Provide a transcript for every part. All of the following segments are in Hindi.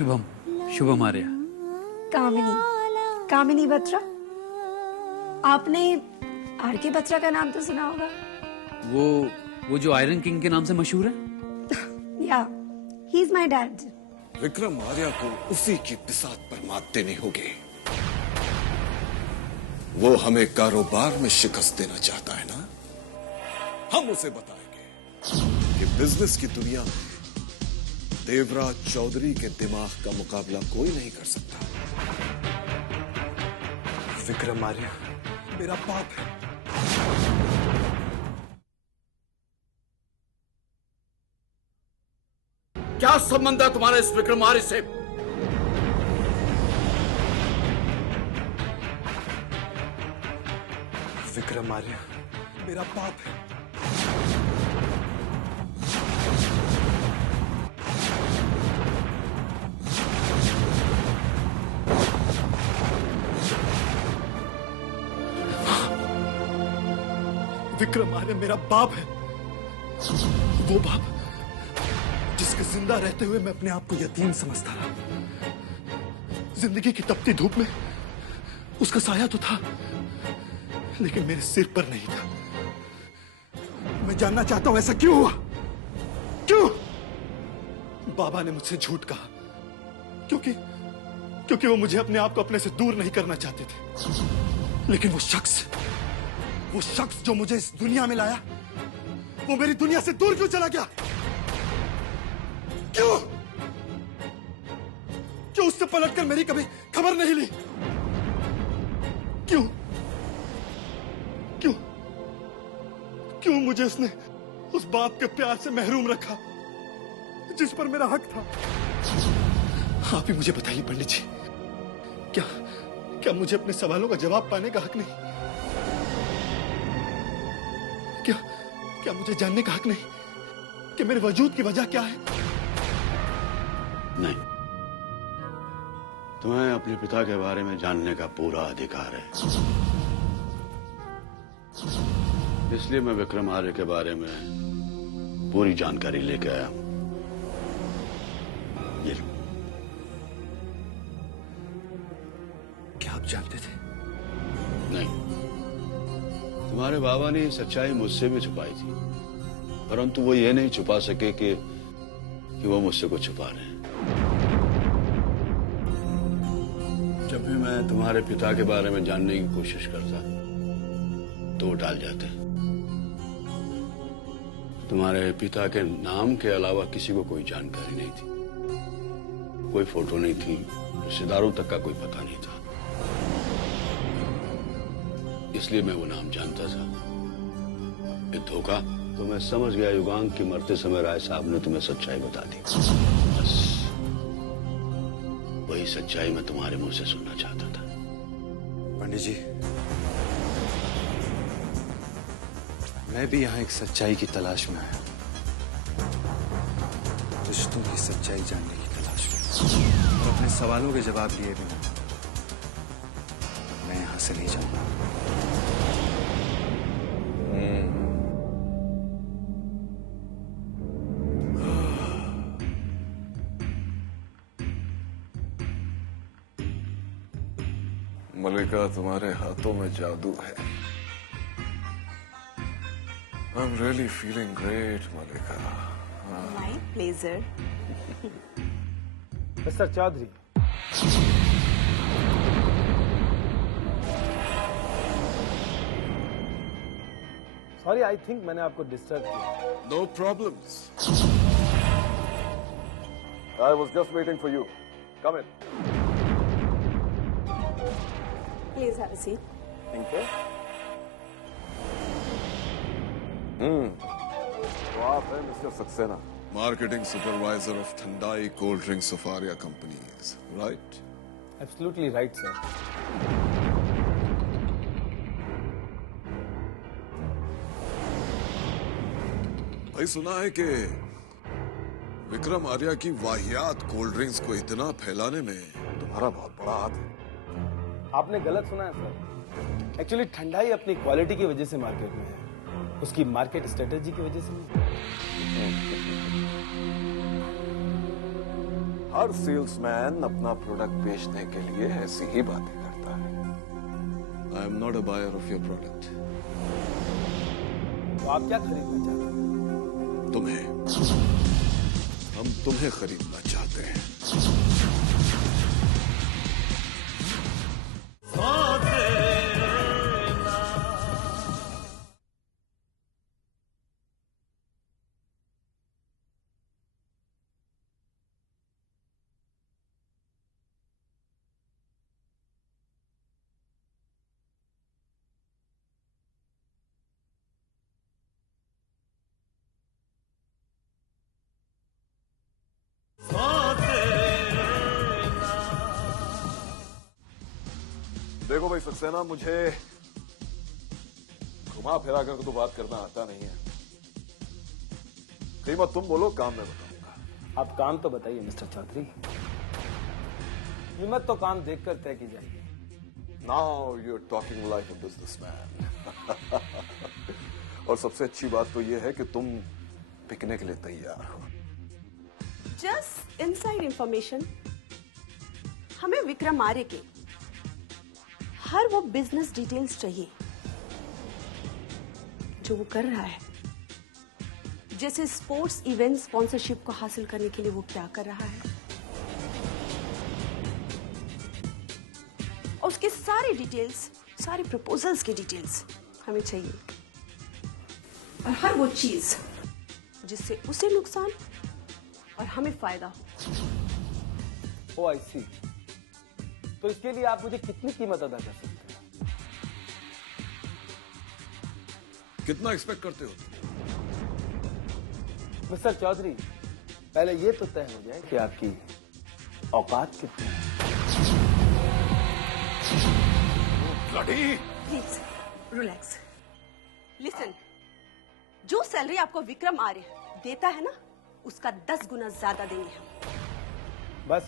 शुभम, शुभम आर्या। कामिनी, कामिनी बत्रा। आपने आर के बत्रा का नाम तो सुना होगा। वो जो आयरन किंग के नाम से मशहूर है। या, he is my dad. Vikram Arya को उसी की बिसात पर मात देनी होगी। वो हमें कारोबार में शिकस्त देना चाहता है ना? हम उसे बताएंगे कि बिजनेस की दुनिया में देवराज चौधरी के दिमाग का मुकाबला कोई नहीं कर सकता। विक्रम आर्या मेरा बाप है। क्या संबंध है तुम्हारा इस विक्रम आर्य से? विक्रम आर्या मेरा बाप है। विक्रम आर्य मेरा बाप है। वो बाप जिसके जिंदा रहते हुए मैं अपने आप को यतीम समझता रहा। जिंदगी की तपती धूप में उसका साया तो था, लेकिन मेरे सिर पर नहीं था। मैं जानना चाहता हूं ऐसा क्यों हुआ? क्यों? बाबा ने मुझसे झूठ कहा क्योंकि वो मुझे अपने आप को अपने से दूर नहीं करना चाहते थे। लेकिन वो शख्स जो मुझे इस दुनिया में लाया, वो मेरी दुनिया से दूर क्यों चला गया? क्यों उससे पलटकर मेरी कभी खबर नहीं ली? क्यों मुझे उसने उस बाप के प्यार से महरूम रखा जिस पर मेरा हक था? आप ही मुझे बताइए पंडित जी, क्या मुझे अपने सवालों का जवाब पाने का हक नहीं? क्या मुझे जानने का हक नहीं कि मेरे वजूद की वजह क्या है? नहीं, तुम्हें अपने पिता के बारे में जानने का पूरा अधिकार है। इसलिए मैं विक्रम आर्य के बारे में पूरी जानकारी लेके आया हूं। ये लो। क्या आप जानते थे? नहीं, तुम्हारे बाबा ने सच्चाई मुझसे भी छुपाई थी, परंतु वो ये नहीं छुपा सके कि वो मुझसे कुछ छुपा रहे हैं। जब भी मैं तुम्हारे पिता के बारे में जानने की कोशिश करता तो वो टाल जाते। तुम्हारे पिता के नाम के अलावा किसी को कोई जानकारी नहीं थी, कोई फोटो नहीं थी, रिश्तेदारों तक का कोई पता नहीं था। इसलिए मैं वो नाम जानता था। ये धोखा तो मैं समझ गया युगांक की मरते समय राय साहब ने तुम्हें सच्चाई बता दी। बस वही सच्चाई मैं तुम्हारे मुंह से सुनना चाहता था। पंडित जी, मैं भी यहाँ एक सच्चाई की तलाश में आया, रिश्तों की सच्चाई जानने की तलाश में, और अपने सवालों के जवाब लिए बिना मैं यहाँ से नहीं जाऊंगा। मलिका, तुम्हारे हाथों में जादू है। I'm really feeling great, Malika. My pleasure. Mr. Chaudhary. Sorry, I think मैंने आपको डिस्टर्ब किया। No problems. I was just waiting for you. Come in. Please have a seat. Thank you. तो आप हैं mister Saxena, marketing supervisor of thandai cold drinks of Arya companies, right? Absolutely right, sir. भाई सुना है कि विक्रम आर्या की वाहियात कोल्ड ड्रिंक्स को इतना फैलाने में तुम्हारा बहुत बड़ा हाथ है। आपने गलत सुना है सर। एक्चुअली ठंडाई अपनी क्वालिटी की वजह से मार्केट में है, उसकी मार्केट स्ट्रेटेजी की वजह से नहीं। हर सेल्समैन अपना प्रोडक्ट बेचने के लिए ऐसी ही बातें करता है। I am not a buyer of your product. तो आप क्या खरीदना चाहते हैं? तुम्हें, हम तुम्हें खरीदना चाहते हैं। देखो भाई सक्सेना, मुझे घुमा फिरा कर तो बात करना आता नहीं है। कीमत तुम बोलो, काम मैं बताऊंगा। आप काम तो बताइए मिस्टर चौधरी। कीमत तो काम देखकर तय की जाएगी। Now you are talking like a businessman. और सबसे अच्छी बात तो यह है कि तुम बिकने के लिए तैयार हो। जस्ट इनसाइड इंफॉर्मेशन, हमें विक्रम आर्य के हर वो बिजनेस डिटेल्स चाहिए जो वो कर रहा है। जैसे स्पोर्ट्स इवेंट स्पॉन्सरशिप को हासिल करने के लिए वो क्या कर रहा है, और उसके सारे डिटेल्स, सारे प्रपोजल्स के डिटेल्स हमें चाहिए। और हर वो चीज जिससे उसे नुकसान और हमें फायदा हो। ओ आई सी। तो इसके लिए आप मुझे कितनी कीमत अदा कर सकते हैं? कितना एक्सपेक्ट करते हो? मिस्टर चौधरी, पहले ये तो तय हो जाए कि आपकी औकात कितनी है। Please relax. लिसन, जो सैलरी आपको विक्रम आर्य देता है ना, उसका 10 गुना ज्यादा देंगे हम। बस।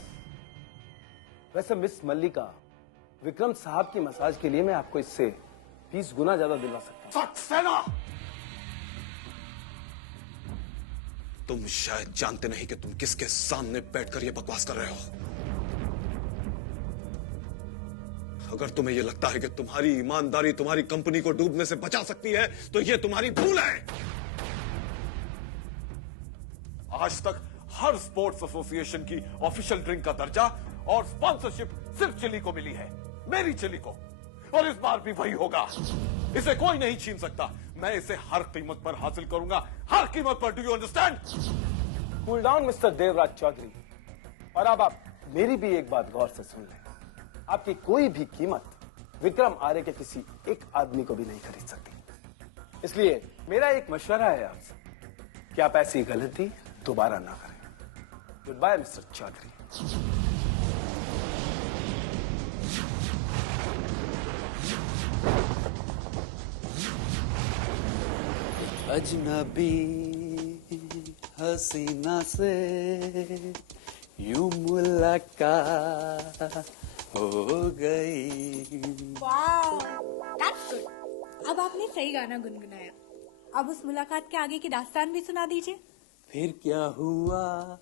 वैसे मिस मल्लिका, विक्रम साहब की मसाज के लिए मैं आपको इससे 20 गुना ज्यादा दिलवा सकता हूं। सक्सेना, तुम शायद जानते नहीं कि तुम किसके सामने बैठकर यह बकवास कर रहे हो। अगर तुम्हें यह लगता है कि तुम्हारी ईमानदारी तुम्हारी कंपनी को डूबने से बचा सकती है, तो यह तुम्हारी भूल है। आज तक हर स्पोर्ट्स एसोसिएशन की ऑफिशियल ड्रिंक का दर्जा और स्पॉन्सरशिप सिर्फ चिली को मिली है, मेरी चिली को। और इस बार भी वही होगा। इसे कोई नहीं छीन सकता। मैं इसे हर कीमत पर हासिल करूंगा, हर कीमत पर। Do you understand? Cool down mister Devraj Chaudhary. और अब आप मेरी भी एक बात गौर से सुन लें। आपकी कोई भी कीमत विक्रम आर्य के किसी एक आदमी को भी नहीं खरीद सकती। इसलिए मेरा एक मशवरा है आपसे कि आप ऐसी गलती दोबारा ना करें। Goodbye mister Chaudhary. अजनबी हसीना से यूं मुलाकात हो गई। Wow, that's good. अब आपने सही गाना गुनगुनाया। अब उस मुलाकात के आगे की दास्तान भी सुना दीजिए। फिर क्या हुआ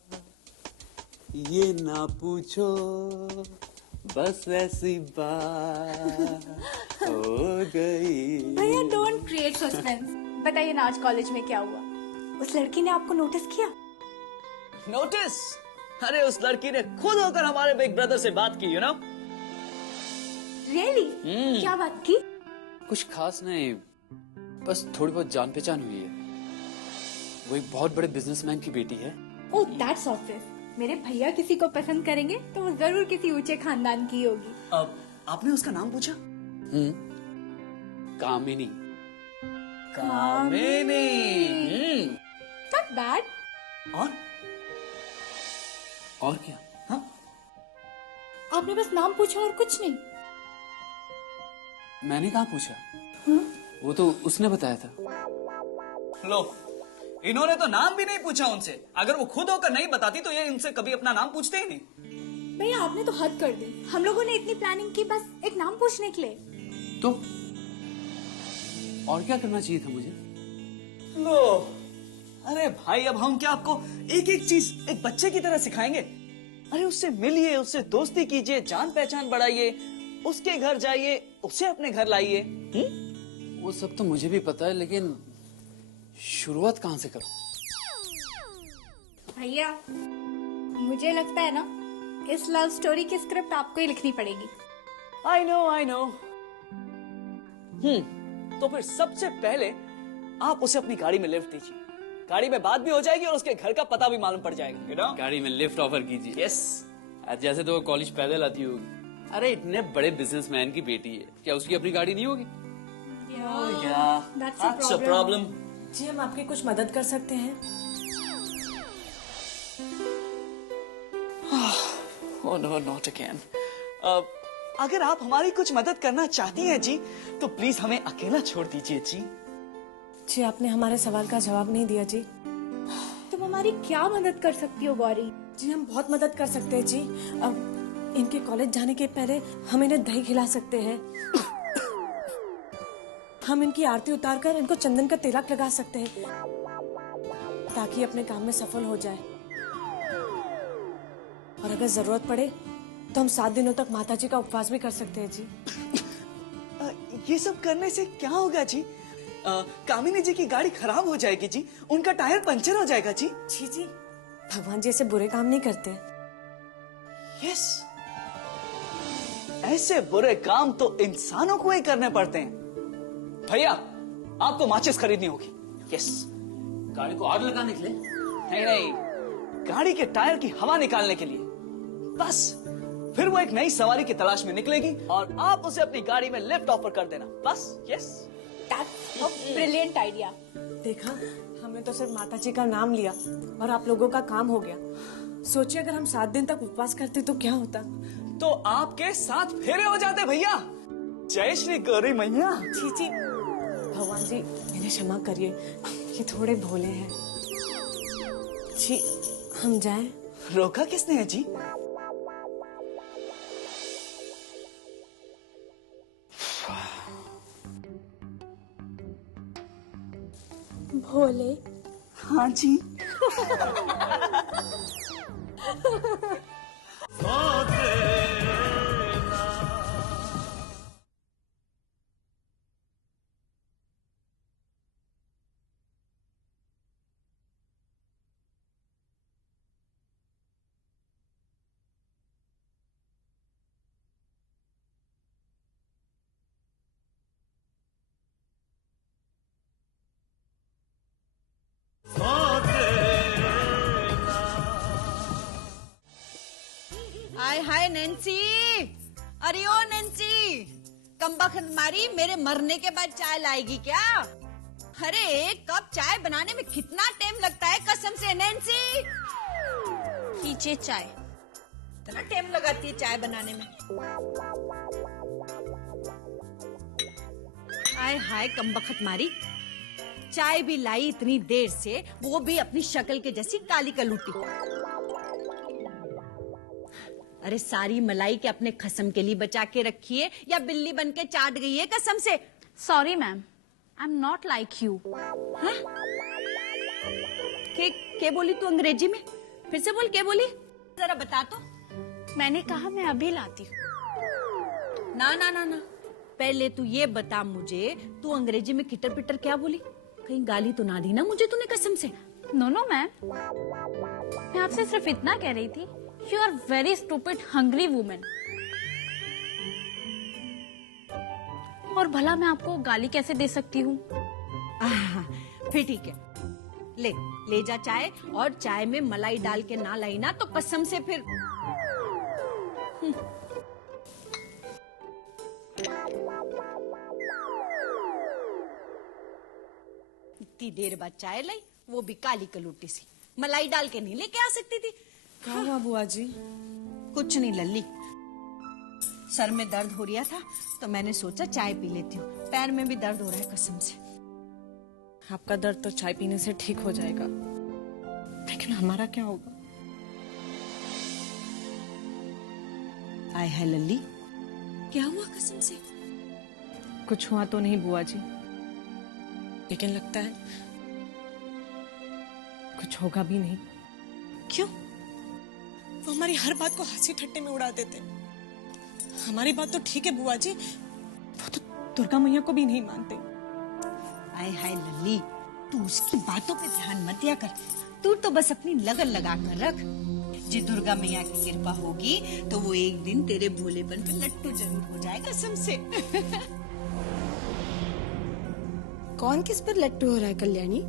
ये ना पूछो, बस ऐसी बात हो गई। भैया डोंट क्रिएट सस्पेंस। बताइए ना, आज कॉलेज में क्या हुआ? उस लड़की ने आपको नोटिस किया? नोटिस? अरे उस लड़की ने खुद होकर हमारे बिग ब्रदर से बात की, यू नो। रियली? क्या बात की? कुछ खास नहीं, बस थोड़ी बहुत जान पहचान हुई है। वो एक बहुत बड़े बिजनेसमैन की बेटी है। Oh that's obvious. मेरे भैया किसी को पसंद करेंगे तो वो जरूर किसी ऊंचे खानदान की होगी। अब आपने उसका नाम पूछा? कामिनी। कामिनी। Not bad. और क्या? हाँ? आपने बस नाम पूछा और कुछ नहीं? मैंने कहाँ पूछा? वो तो उसने बताया था। लो, इन्होंने तो नाम भी नहीं पूछा उनसे। अगर वो खुद होकर नहीं बताती तो ये इनसे कभी अपना नाम पूछते ही नहीं। भैया आपने तो हद कर दी। हम लोगों ने इतनी प्लानिंग की बस एक नाम पूछने के लिए। तो और क्या करना चाहिए था मुझे? लो, अरे भाई अब हम क्या आपको एक एक चीज एक बच्चे की तरह सिखाएंगे? अरे उससे मिलिए, उससे दोस्ती कीजिए, जान पहचान बढ़ाइए, उसके घर जाइए, उसे अपने घर लाइए। वो सब तो मुझे भी पता है, लेकिन शुरुआत कहाँ से करूं? भैया मुझे लगता है ना इस लव स्टोरी की स्क्रिप्ट आपको ही लिखनी पड़ेगी। I know I know. तो फिर सबसे पहले आप उसे अपनी गाड़ी में लिफ्ट दीजिए, गाड़ी में बात भी हो जाएगी और उसके घर का पता भी मालूम पड़ जाएगा। you know? गाड़ी में लिफ्ट ऑफर कीजिए। यस। आज जैसे तो वो कॉलेज पैदल आती होगी। अरे इतने बड़े बिजनेसमैन की बेटी है, क्या उसकी अपनी गाड़ी नहीं होगी? That's a problem. जी हम आपकी कुछ मदद कर सकते हैं? Oh no, not again. अगर आप हमारी कुछ मदद करना चाहती हैं जी, तो प्लीज हमें अकेला छोड़ दीजिए जी। जी आपने हमारे सवाल का जवाब नहीं दिया जी। तुम हमारी क्या मदद कर सकती हो गौरी? जी हम बहुत मदद कर सकते हैं जी। अब इनके कॉलेज जाने के पहले हम इन्हें दही खिला सकते हैं। हम इनकी आरती उतारकर इनको चंदन का तिलक लगा सकते हैं ताकि अपने काम में सफल हो जाए। और अगर जरूरत पड़े तो हम 7 दिनों तक माताजी का उपवास भी कर सकते हैं जी। ये सब करने से क्या होगा जी? कामिनी जी की गाड़ी खराब हो जाएगी जी, उनका टायर पंचर हो जाएगा जी। जी जी भगवान जी ऐसे बुरे काम नहीं करते। यस, ऐसे बुरे काम तो इंसानों को ही करने पड़ते हैं। भैया आपको माचिस खरीदनी होगी। यस। गाड़ी को आग लगाने के लिए? नहीं नहीं, गाड़ी के टायर की हवा निकालने के लिए। बस फिर वो एक नई सवारी की तलाश में निकलेगी और आप उसे अपनी गाड़ी में लिफ्ट ऑफर कर देना। बस। Yes, That's a brilliant idea. देखा, हमने तो सिर्फ माताजी का नाम लिया और आप लोगों का काम हो गया। सोचिए अगर हम 7 दिन तक उपवास करते तो क्या होता? तो आपके 7 फेरे हो जाते भैया। जय श्री गौरी मैया। जी जी भगवान जी इन्हें क्षमा करिए, ये थोड़े भोले हैं। जी हम जाएं? रोका किसने है जी? भोले? हाँ जी। हाय हाय नैन्सी, अरे ओ नैन्सी, कमबख्त मारी मेरे मरने के बाद चाय लाएगी क्या? अरे एक कप चाय बनाने में कितना टाइम लगता है कसम से नैन्सी। कीजिए चाय, इतना टाइम लगाती है चाय बनाने में। हाय हाय कमबख्त मारी, चाय भी लाई इतनी देर से, वो भी अपनी शक्ल के जैसी काली कलूटी। अरे सारी मलाई के अपने खसम के लिए बचा के रखी है या बिल्ली बन के चाट गई है कसम से? Sorry ma'am, I'm not like you. हाँ? के बोली तू अंग्रेजी में? फिर से बोल, के बोली? जरा बता तो। मैंने कहा मैं अभी लाती हूँ। ना ना ना ना, पहले तू ये बता मुझे, तू अंग्रेजी में किटर पिटर क्या बोली? कहीं गाली तो ना दी ना मुझे तूने कसम से? नो नो मैम, मैं आपसे सिर्फ इतना कह रही थी, You are very stupid, hungry woman. और भला मैं आपको गाली कैसे दे सकती हूँ? फिर ठीक है, ले जा चाय, और चाय में मलाई डाल के ना लाई ना तो कसम से फिर। इतनी देर बाद चाय लाई, वो भी काली कलूटी सी, मलाई डाल के नहीं लेके आ सकती थी? क्या हुआ बुआ जी? कुछ नहीं लल्ली, सर में दर्द हो रहा था तो मैंने सोचा चाय पी लेती हूँ। पैर में भी दर्द हो रहा है कसम से। आपका दर्द तो चाय पीने से ठीक हो जाएगा, लेकिन हमारा क्या होगा? आय है लल्ली, क्या हुआ कसम से? कुछ हुआ तो नहीं बुआ जी, लेकिन लगता है कुछ होगा भी नहीं। क्यों? वो हमारी हर बात को हंसी ठट्टे में उड़ा देते। हमारी बात तो ठीक है बुआ जी, वो तो दुर्गा मैया को भी नहीं मानते। आय हाय लल्ली, तू उसकी बातों पे ध्यान मत दिया कर। तू तो बस अपनी लगन लगा कर रख। जी दुर्गा मैया की कृपा होगी तो वो एक दिन तेरे भोलेपन पे लट्टू जरूर हो जाएगा कसम से। कौन किस पर लट्टू हो रहा है कल्याणी?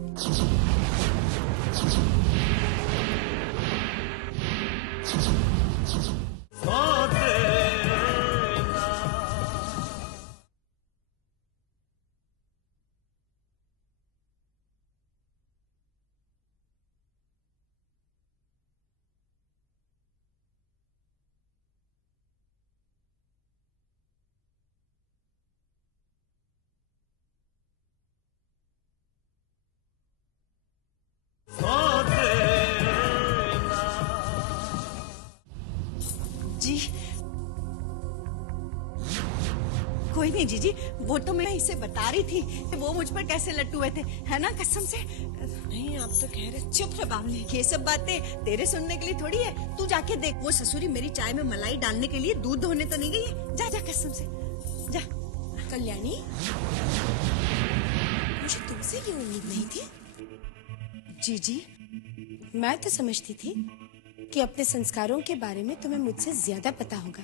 जी कोई नहीं जीजी, वो तो मैं इसे बता रही थी वो मुझ पर कैसे लट्टू हुए थे, है ना कसम से। नहीं आप तो कह रहे। चुप रह बावली, ये सब बातें तेरे सुनने के लिए थोड़ी है। तू जाके देख, वो ससुरी मेरी चाय में मलाई डालने के लिए दूध धोने तो नहीं गई है। जा जा कसम से जा। कल्याणी, मुझे तुमसे ये उम्मीद नहीं थी। जीजी मैं तो समझती थी कि अपने संस्कारों के बारे में तुम्हें मुझसे ज्यादा पता होगा,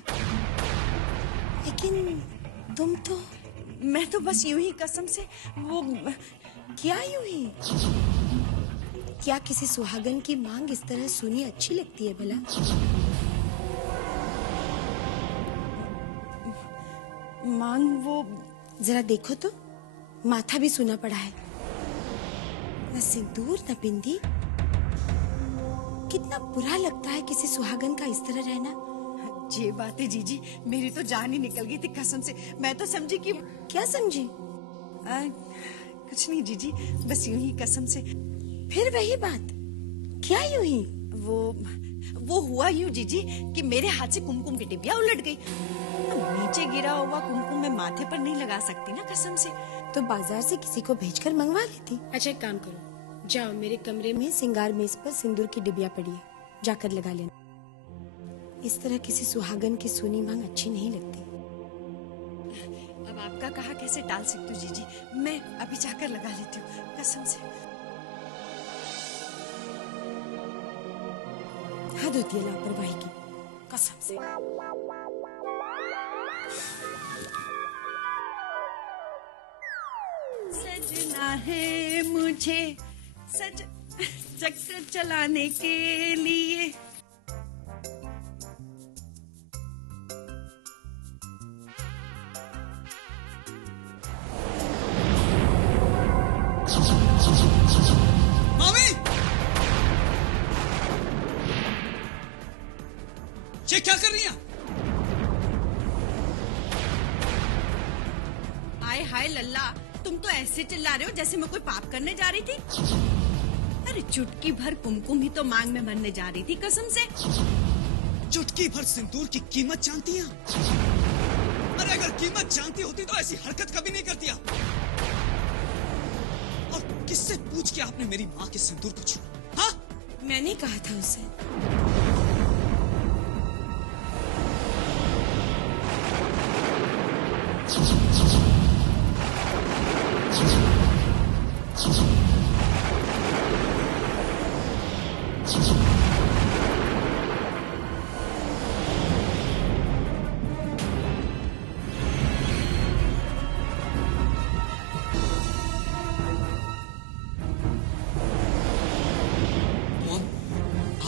लेकिन तुम तो। मैं तो बस यूं ही कसम से वो। क्या यूं ही? क्या किसी सुहागन की मांग इस तरह सुनी अच्छी लगती है भला? मांग वो। जरा देखो तो, माथा भी सुना पड़ा है, न सिंदूर न बिंदी। कितना बुरा लगता है किसी सुहागन का इस तरह रहना। ये बात है जीजी, मेरी तो जान ही निकल गई थी कसम से। मैं तो समझी कि। क्या समझी? कुछ नहीं जीजी, बस यूं ही कसम से। फिर वही बात, क्या यूं ही? वो हुआ यूं जीजी कि मेरे हाथ से कुमकुम की डिबिया उलट गई। नीचे गिरा हुआ कुमकुम मैं माथे पर नहीं लगा सकती ना कसम से। तो बाजार से किसी को भेजकर मंगवा लेती। अच्छा एक काम करो, जाओ मेरे कमरे में सिंगार मेज पर सिंदूर की डिबिया पड़ी है, जाकर लगा लेना। इस तरह किसी सुहागन की सुनी मांग अच्छी नहीं लगती। अब आपका कहा कैसे टाल सकती हूँ जीजी, मैं अभी जाकर लगा लेती हूँ कसम से। हद होती है लापरवाही की कसम से। सजना है मुझे चक्कर चलाने के लिए। मामी, ये क्या कर रही हैं? आय हाय लल्ला, तुम तो ऐसे चिल्ला रहे हो जैसे मैं कोई पाप करने जा रही थी। अरे चुटकी भर कुमकुम ही तो मांग में भरने जा रही थी कसम से। चुटकी भर सिंदूर की कीमत जानती हैं? अरे अगर कीमत जानती होती तो ऐसी हरकत कभी नहीं करती आप। और किससे पूछ के आपने मेरी माँ के सिंदूर को छुआ? हाँ? मैंने कहा था उसे।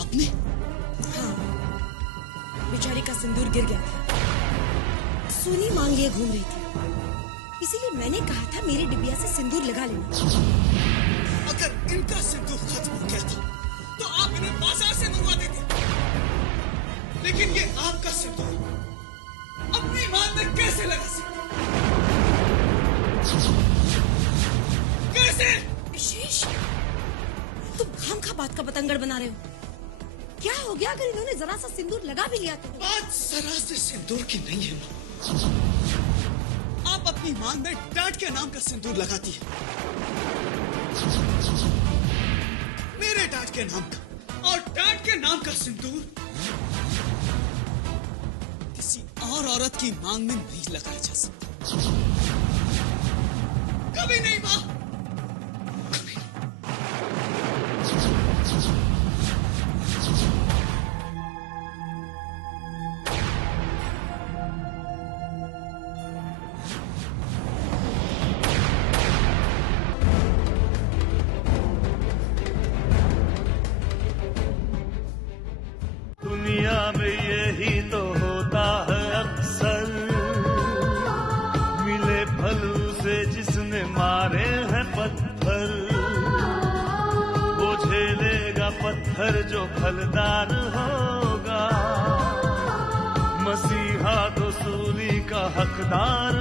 आपने? हाँ, बेचारी का सिंदूर गिर गया था, सुनी मांग लिए घूम रही थी, इसीलिए मैंने कहा था मेरी डिबिया से सिंदूर लगा लेना। अगर इनका सिंदूर खत्म हो गया था तो आप इन्हें बाजार से मंगवा देते, लेकिन ये आपका सिंदूर अपनी मांग में कैसे लगा सकते? कैसे? विशेष, तुम खामखा बात का बतंगड़ बना रहे हो। क्या हो गया अगर इन्होंने जरा सा सिंदूर लगा भी लिया तो? बात जरा से सिंदूर की नहीं है मां। आप अपनी मांग में डैड के नाम का सिंदूर लगाती है, मेरे डैड के नाम का, और डैड के नाम का सिंदूर किसी और औरत की मांग में नहीं लगाया जा सकता। कभी नहीं मां। दुनिया में यही तो होता है अक्सर, मिले फलू से जिसने मारे हैं पत्थर, वो झेलेगा पत्थर जो फलदार होगा, मसीहा तो सूली का हकदार